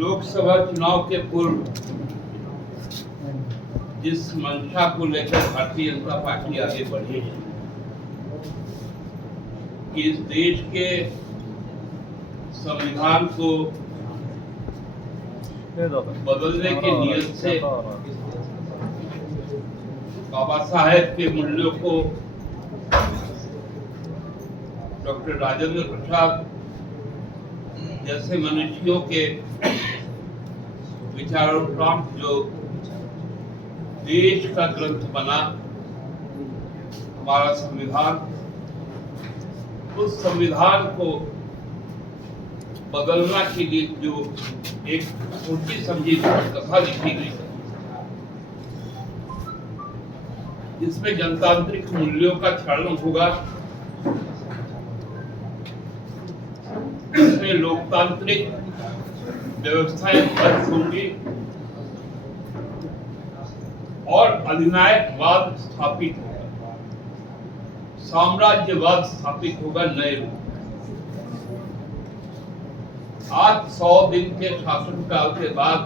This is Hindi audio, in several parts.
लोकसभा चुनाव के पूर्व जिस मंशा को लेकर भारतीय जनता पार्टी आगे बढ़ी है कि इस देश के संविधान को बदलने की नीयत से बाबा साहेब के मूल्यों को डॉक्टर राजेंद्र प्रसाद जैसे मनुष्यों के विचारोपरांत जो देश का ग्रंथ बना हमारा संविधान, उस संविधान को बदलना के लिए जो एक सोची समझी कथा लिखी गई जिसमें जनतांत्रिक मूल्यों का क्षरण होगा, इसमें लोकतांत्रिक व्यवस्थाएं ध्वस्त होंगी और अधिनायकवाद स्थापित होगा, साम्राज्यवाद स्थापित होगा नए रूप। आज 100 दिन के शासनकाल के बाद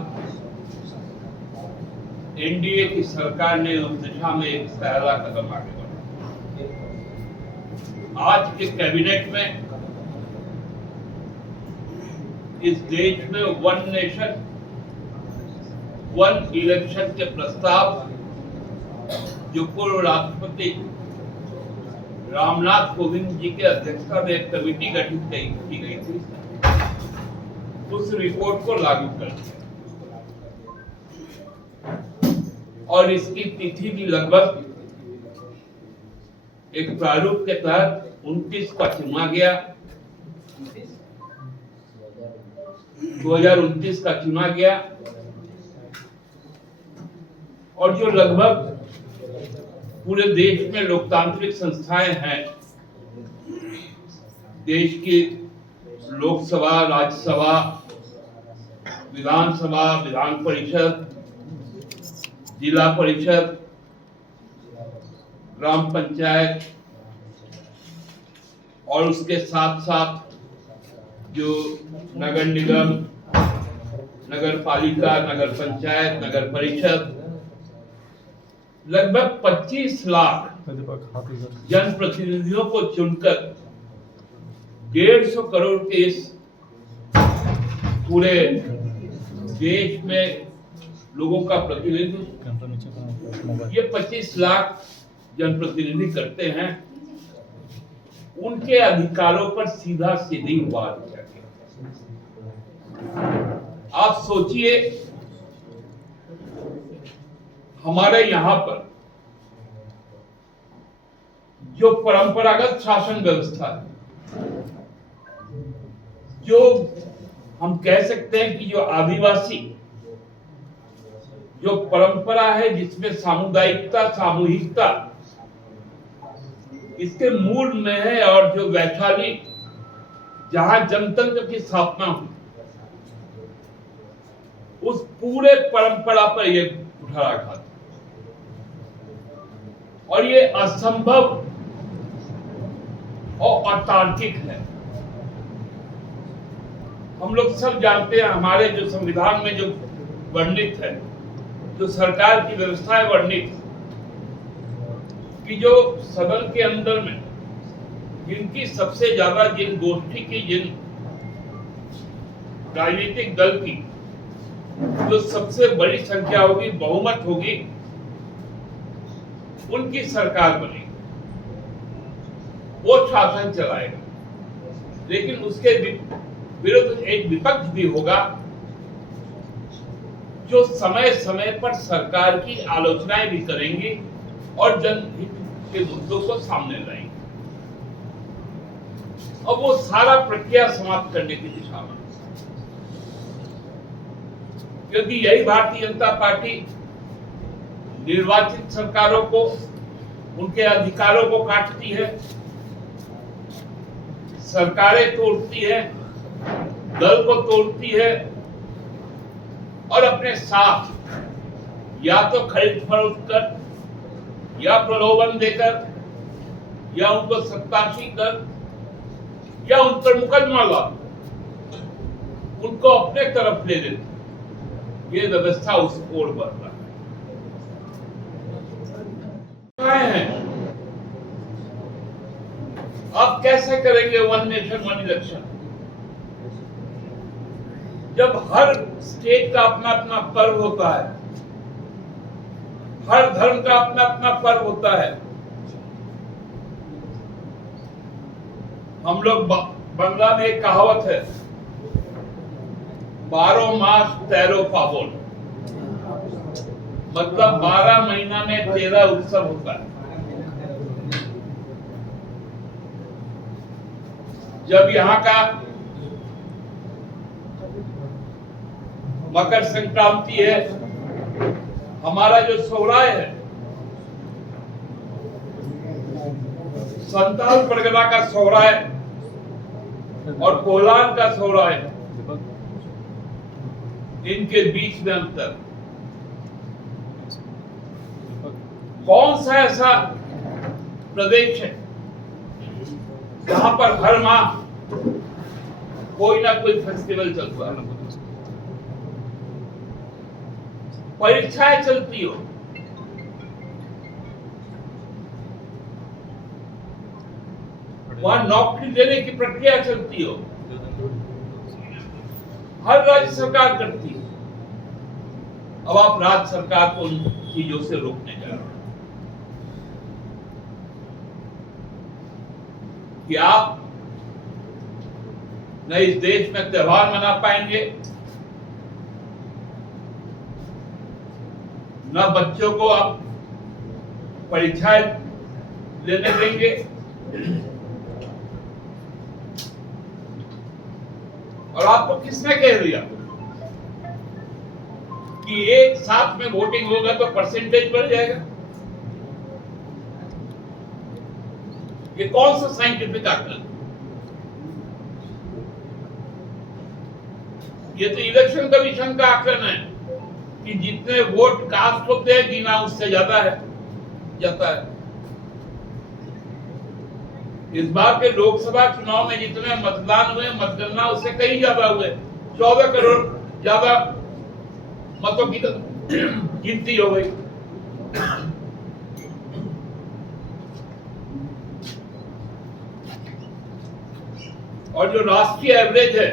एनडीए की सरकार ने उस दिशा में एक पहला कदम आगे बढ़ाया। आज के कैबिनेट में इस देश में वन नेशन वन इलेक्शन के प्रस्ताव जो पूर्व राष्ट्रपति रामनाथ कोविंद जी के अध्यक्षता में एक कमेटी गठित की गई थी, उस रिपोर्ट को लागू कर दिया और इसकी तिथि भी लगभग एक प्रारूप के तहत 29 का चुना गया, 2029 का चुना गया और जो लगभग पूरे देश में लोकतांत्रिक संस्थाएं हैं, देश की लोकसभा, राज्यसभा, विधानसभा, विधान परिषद, जिला परिषद, ग्राम पंचायत और उसके साथ साथ जो नगर निगम, नगर पालिका, नगर पंचायत, नगर परिषद, लगभग 25 लाख जनप्रतिनिधियों को चुनकर 150 करोड़ के इस पूरे देश में लोगों का प्रतिनिधित्व ये 25 लाख जनप्रतिनिधि करते हैं। उनके अधिकारों पर सीधा सीधी बात करके आप सोचिए, हमारे यहां पर जो परंपरागत शासन व्यवस्था है, जो हम कह सकते हैं कि जो आदिवासी जो परंपरा है जिसमें सामुदायिकता, सामूहिकता इसके मूल में है और जो वैशाली जहां जनतंत्र की स्थापना हुई उस पूरे परंपरा पर ये उठा रखा था और ये असंभव और अतार्किक है। हम लोग सब जानते हैं, हमारे जो संविधान में जो वर्णित है, जो सरकार की व्यवस्थाएं वर्णित कि जो सदन के अंदर में जिनकी सबसे ज्यादा, जिन गोष्ठी की, जिन राजनीतिक दल की जो सबसे बड़ी संख्या होगी, बहुमत होगी, उनकी सरकार बनेगी, वो शासन चलाएगा। लेकिन उसके विरुद्ध एक विपक्ष भी होगा जो समय समय पर सरकार की आलोचनाएं भी करेंगी और जनहित के मुद्दों को सामने लाएंगे। अब वो सारा प्रक्रिया समाप्त करने की दिशा में, क्योंकि यही भारतीय जनता पार्टी निर्वाचित सरकारों को, उनके अधिकारों को काटती है, सरकारें तोड़ती है, दल को तोड़ती है और अपने साथ या तो खरीद फरोख्त कर, या प्रलोभन देकर, या उनको सत्ताशी कर, या उन पर मुकदमा ला, उनको अपने तरफ ले लेते, ये व्यवस्था उस ओर बढ़ रहा है। अब कैसे करेंगे वन नेशन वन इलेक्शन, जब हर स्टेट का अपना अपना पर्व होता है, हर धर्म का अपना अपना पर्व होता है। हम लोग बंगला में एक कहावत है, 12 मास 13 फागुन, मतलब 12 महीना में 13 उत्सव होता है। जब यहाँ का मकर संक्रांति है, हमारा जो सोहराय है, संताल परगना का सोहराय और कोलान का सोहराय, इनके बीच में अंतर। कौन सा ऐसा प्रदेश है जहां पर हर माह कोई ना कोई फेस्टिवल चलता है, परीक्षाएं चलती हो, वहां नौकरी देने की प्रक्रिया चलती हो, हर राज्य सरकार करती है। अब आप राज्य सरकार को उन चीजों से रोकने जा रहे हैं कि आप न इस देश में त्योहार मना पाएंगे, न बच्चों को आप परीक्षाएं लेने देंगे, और आपको किसने कह दिया कि एक साथ में वोटिंग होगा तो परसेंटेज बढ़ जाएगा? ये कौन सा साइंटिफिक आकलन? ये तो इलेक्शन कमीशन का आकलन है कि जितने वोट कास्ट होते हैं गिना उससे ज्यादा है जाता है। इस बार के लोकसभा चुनाव में जितने मतदान हुए, मतगणना उससे कहीं ज्यादा हुए, 14 करोड़ ज्यादा मतों की गिनती हो गई। और जो राष्ट्रीय एवरेज है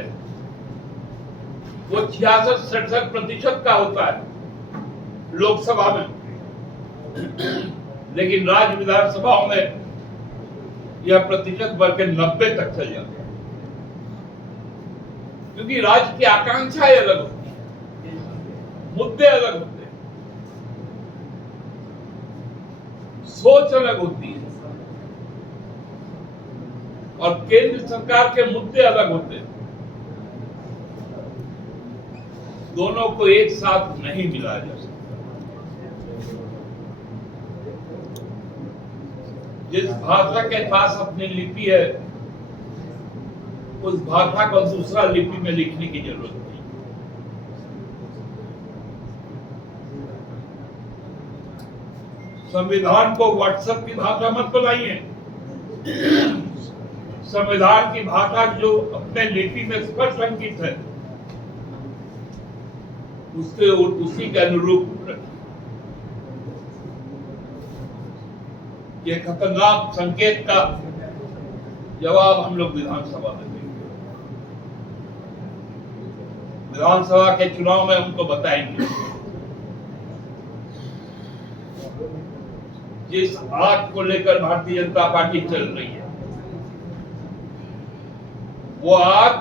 वो 66-67% का होता है लोकसभा में, लेकिन राज्य विधानसभाओं में यह प्रतिशत बढ़ के 90 तक चल जाता है, क्योंकि राज्य की आकांक्षाएं अलग होती है, मुद्दे अलग होते हैं, सोच अलग होती है, और केंद्र सरकार के मुद्दे अलग होते हैं। दोनों को एक साथ नहीं मिलाया जा सकता। जिस भाषा के पास अपनी लिपि है, उस भाषा को दूसरा लिपि में लिखने की जरूरत नहीं। संविधान को व्हाट्सएप की भाषा मत बनाइए। संविधान की भाषा जो अपने लिपि में स्पष्ट अंकित है, उसके उसी के अनुरूप रखिए। ये खतरनाक संकेत का जवाब हम लोग विधानसभा में देंगे। विधानसभा के चुनाव में उनको बताएंगे। जिस आग को लेकर भारतीय जनता पार्टी चल रही है, वो आग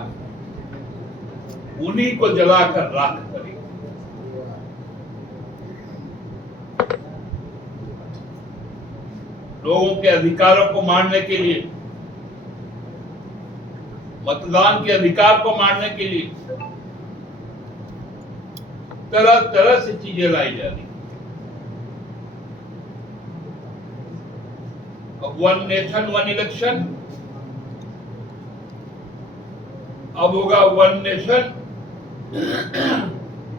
उन्हीं को जलाकर राख करेगी। लोगों के अधिकारों को मारने के लिए, मतदान के अधिकार को मारने के लिए तरह तरह से चीजें लाई जा रही। अब वन नेशन वन इलेक्शन, अब होगा वन नेशन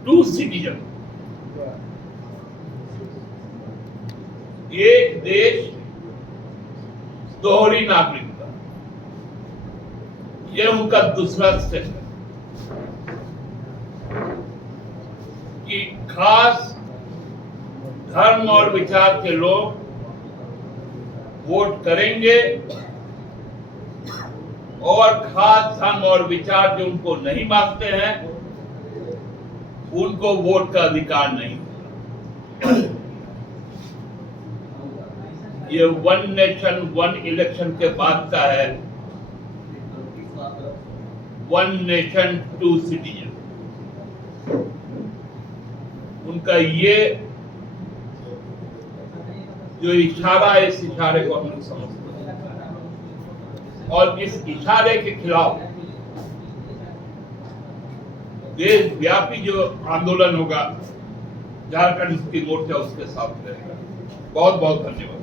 टू सिटीजन। एक देश दोहरी नागरिकता, यह उनका दूसरा स्टेप है। कि खास धर्म और विचार के लोग वोट करेंगे और खास धर्म और विचार जो उनको नहीं मानते हैं उनको वोट का अधिकार नहीं। ये वन नेशन वन इलेक्शन के बाद का है वन नेशन टू सिटीजन। उनका ये जो इशारा है, इस इशारे को हम लोग समझते हैं और इस इशारे के खिलाफ देशव्यापी जो आंदोलन होगा झारखंड मुक्ति मोर्चा उसके साथ रहेगा। बहुत बहुत धन्यवाद।